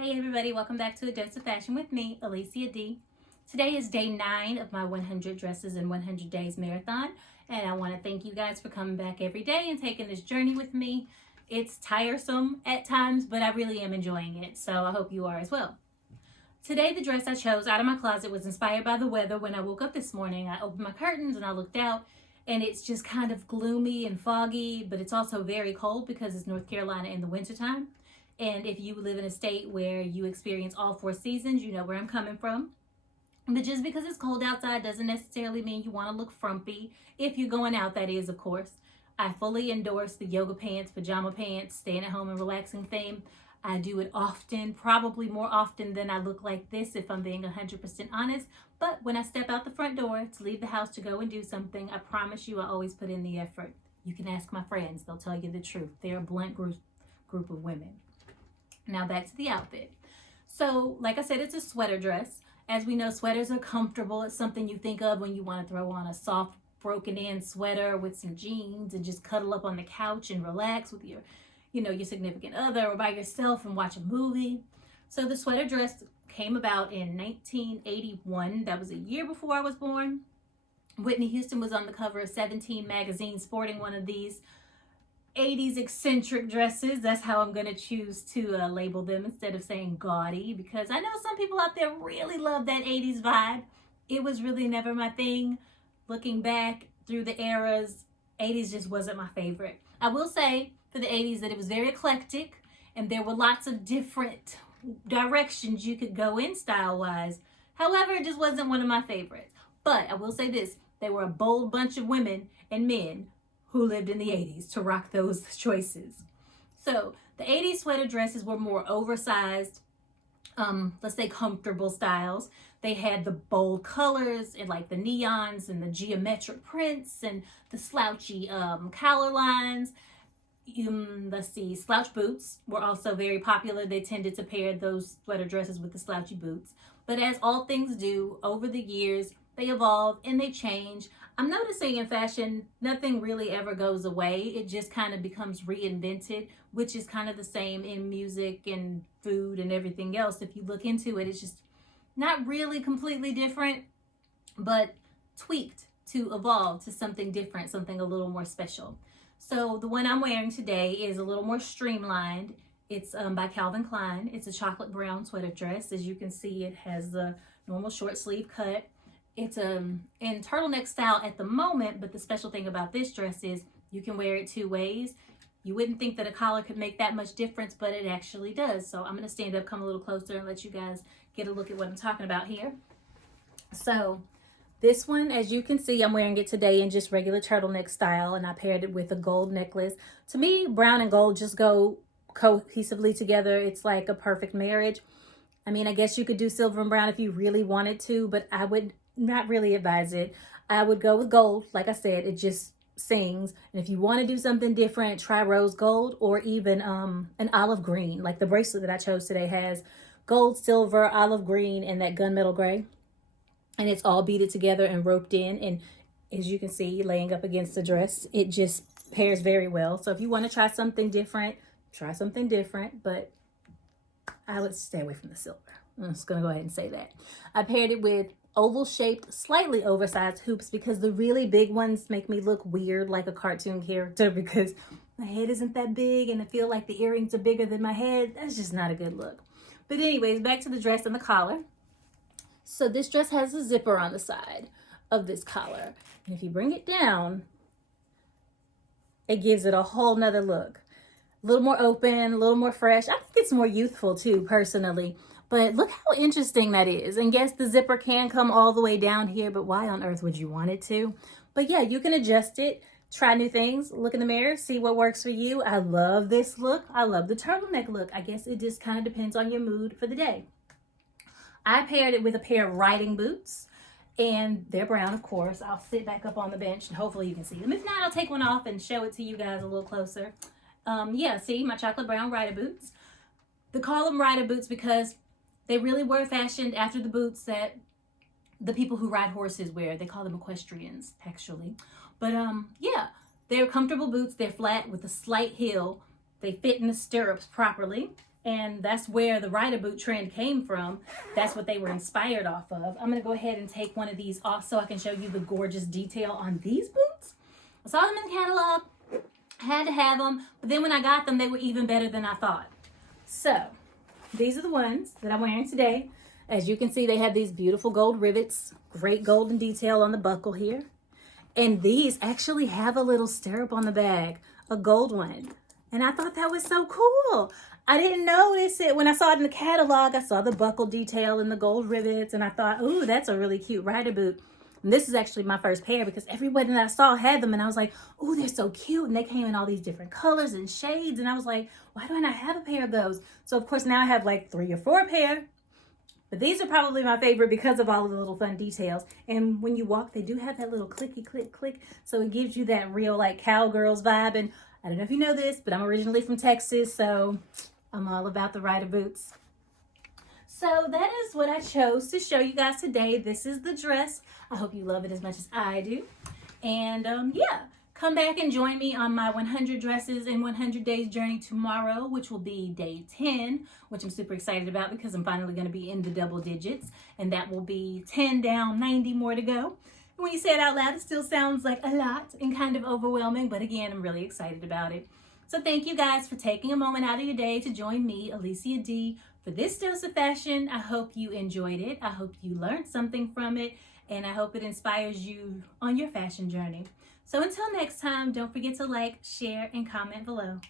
Hey everybody, welcome back to A Dose of Fashion with me, Alicia D. Today is day 9 of my 100 Dresses in 100 Days marathon, and I want to thank you guys for coming back every day and taking this journey with me. It's tiresome at times, but I really am enjoying it, so I hope you are as well. Today, the dress I chose out of my closet was inspired by the weather. When I woke up this morning, I opened my curtains and I looked out, and it's just kind of gloomy and foggy, but it's also very cold because it's North Carolina in the wintertime. And if you live in a state where you experience all 4 seasons, you know where I'm coming from. But just because it's cold outside doesn't necessarily mean you want to look frumpy. If you're going out, that is, of course. I fully endorse the yoga pants, pajama pants, staying at home and relaxing theme. I do it often, probably more often than I look like this if I'm being 100% honest. But when I step out the front door to leave the house to go and do something, I promise you I always put in the effort. You can ask my friends, they'll tell you the truth. They're a blunt group of women. Now back to the outfit. So, like I said, it's a sweater dress. As we know, sweaters are comfortable. It's something you think of when you want to throw on a soft, broken in sweater with some jeans and just cuddle up on the couch and relax with your significant other or by yourself and watch a movie. So the sweater dress came about in 1981. That was a year before I was born. Whitney Houston was on the cover of 17 magazine sporting one of these 80s eccentric dresses. That's how I'm going to choose to label them instead of saying gaudy, because I know some people out there really love that 80s vibe. It was really never my thing. Looking back through the eras, 80s just wasn't my favorite. I will say for the 80s that it was very eclectic and there were lots of different directions you could go in style-wise. However, it just wasn't one of my favorites. But I will say this, they were a bold bunch of women and men who lived in the 80s to rock those choices. So the 80s sweater dresses were more oversized, let's say comfortable styles. They had the bold colors and like the neons and the geometric prints and the slouchy collar lines. Let's see, slouch boots were also very popular. They tended to pair those sweater dresses with the slouchy boots. But as all things do, over the years, they evolve and they change. I'm noticing in fashion, nothing really ever goes away. It just kind of becomes reinvented, which is kind of the same in music and food and everything else. If you look into it, it's just not really completely different, but tweaked to evolve to something different, something a little more special. So the one I'm wearing today is a little more streamlined. It's by Calvin Klein. It's a chocolate brown sweater dress. As you can see, it has the normal short sleeve cut. It's in turtleneck style at the moment, but the special thing about this dress is you can wear it 2 ways. You wouldn't think that a collar could make that much difference, but it actually does. So I'm going to stand up, come a little closer, and let you guys get a look at what I'm talking about here. So this one, as you can see, I'm wearing it today in just regular turtleneck style, and I paired it with a gold necklace. To me, brown and gold just go cohesively together. It's like a perfect marriage. I mean, I guess you could do silver and brown if you really wanted to, but I would not really advise it. I would go with gold. Like I said, it just sings. And if you want to do something different, try rose gold or even an olive green. Like the bracelet that I chose today has gold, silver, olive green, and that gunmetal gray. And it's all beaded together and roped in. And as you can see, laying up against the dress, it just pairs very well. So if you want to try something different, try something different. But I would stay away from the silver. I'm just going to go ahead and say that. I paired it with oval-shaped, slightly oversized hoops because the really big ones make me look weird like a cartoon character because my head isn't that big and I feel like the earrings are bigger than my head. That's just not a good look. But anyways, back to the dress and the collar. So this dress has a zipper on the side of this collar. And if you bring it down, it gives it a whole nother look. A little more open, a little more fresh. I think it's more youthful too, personally. But look how interesting that is. And yes, the zipper can come all the way down here, but why on earth would you want it to? But yeah, you can adjust it, try new things, look in the mirror, see what works for you. I love this look. I love the turtleneck look. I guess it just kind of depends on your mood for the day. I paired it with a pair of riding boots, and they're brown, of course. I'll sit back up on the bench and hopefully you can see them. If not, I'll take one off and show it to you guys a little closer. Yeah, see my chocolate brown rider boots. They call them rider boots because they really were fashioned after the boots that the people who ride horses wear. They call them equestrians, actually. But yeah, they're comfortable boots. They're flat with a slight heel. They fit in the stirrups properly. and that's where the rider boot trend came from. That's what they were inspired off of. I'm gonna go ahead and take one of these off so I can show you the gorgeous detail on these boots. I saw them in the catalog, had to have them, but then when I got them, they were even better than I thought. So these are the ones that I'm wearing today. As you can see, they have these beautiful gold rivets, great golden detail on the buckle here. And these actually have a little stirrup on the bag, a gold one. And I thought that was so cool. I didn't notice it. When I saw it in the catalog, I saw the buckle detail and the gold rivets, and I thought, ooh, that's a really cute rider boot. And this is actually my first pair because everybody that I saw had them, and I was like, ooh, they're so cute. And they came in all these different colors and shades, and I was like, why do I not have a pair of those? So of course now I have like 3 or 4 pair. But these are probably my favorite because of all of the little fun details. And when you walk, they do have that little clicky click click. So it gives you that real like cowgirls vibe. And I don't know if you know this, but I'm originally from Texas, so I'm all about the rider boots. So that is what I chose to show you guys today. This is the dress. I hope you love it as much as I do. And yeah, come back and join me on my 100 dresses in 100 days journey tomorrow, which will be day 10, which I'm super excited about because I'm finally going to be in the double digits, and that will be 10 down, 90 more to go. And when you say it out loud, it still sounds like a lot and kind of overwhelming, but again, I'm really excited about it. So thank you guys for taking a moment out of your day to join me, Alicia D, for this dose of fashion. I hope you enjoyed it. I hope you learned something from it, and I hope it inspires you on your fashion journey. So until next time, don't forget to like, share, and comment below.